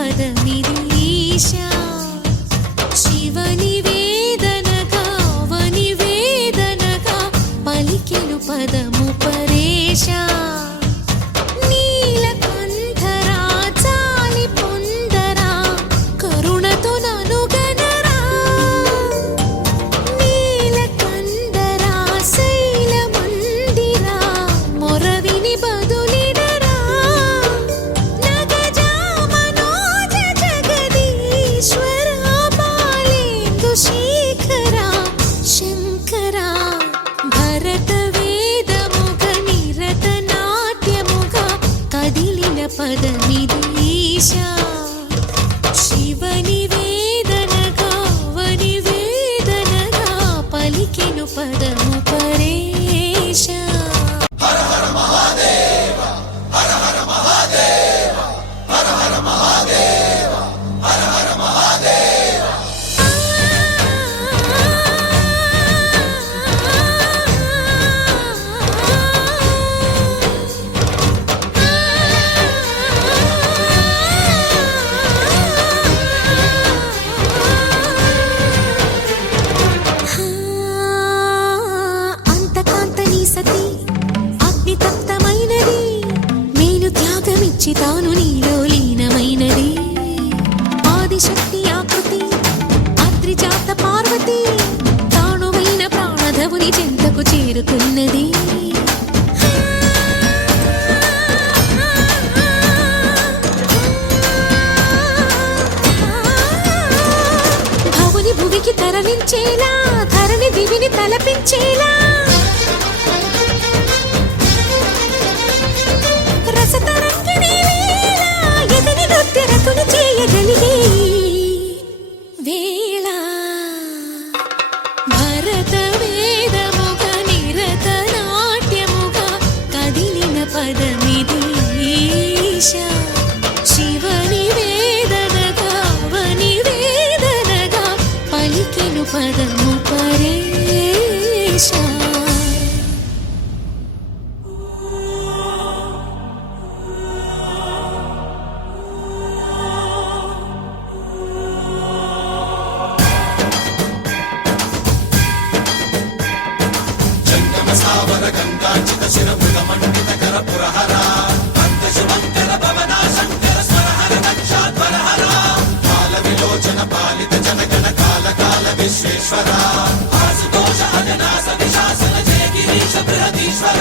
పదమిది ఈశా శివని వేదనగా అవని వేదనగా పలికెను పదము పరేశా నీలకంఠరా చాలి పొందరా కరుణతో ననుగనరా నీలకంఠరా శైల మందిరా మొరవిని బదులిడరా నగజా మనోజ జగదీశ్వరా బాలేందు శేఖరా శంకరా భరత వేదముగ నిరత నాట్యముగా కదిలిన పదమిది ఈశా శివని వేదనగా అవని వేదనగా పలికెను పదము పరేశా అంతకాంతని సతి అగ్నితప్తమైనది నేను త్యాగమిచ్చి తాను నీలో లీనమైనది ఆదిశక్తి ఆకృతి అద్రిజాత పార్వతి తానువైన ప్రాణధవుని చెంతకు చేరుకున్నది భవుని భువికి తరలించేలా ధరణి దివిని తలపించేలా రసతరంగిణి వేళ ఎదని నృత్యరతులు చేయగలిగే వేళ భరత వేదముగ నిరత నాట్యముగా కదిలిన పదమిది ఈశా శివని వేదనగా అవని వేదనగా పలికెను పదము పరేశా సావర గంగాచిత శిరమృత మండిత కర పురహర అంత శుభంకర భవన శంకర స్వరహర దక్షాధ్వరహర కాల విలోచన పాలిత జనగణ కాల కాల విశ్వేశ్వర ఆశుతోష అజనాస విశాసన జయ గిరీశ బృహదీశ్వర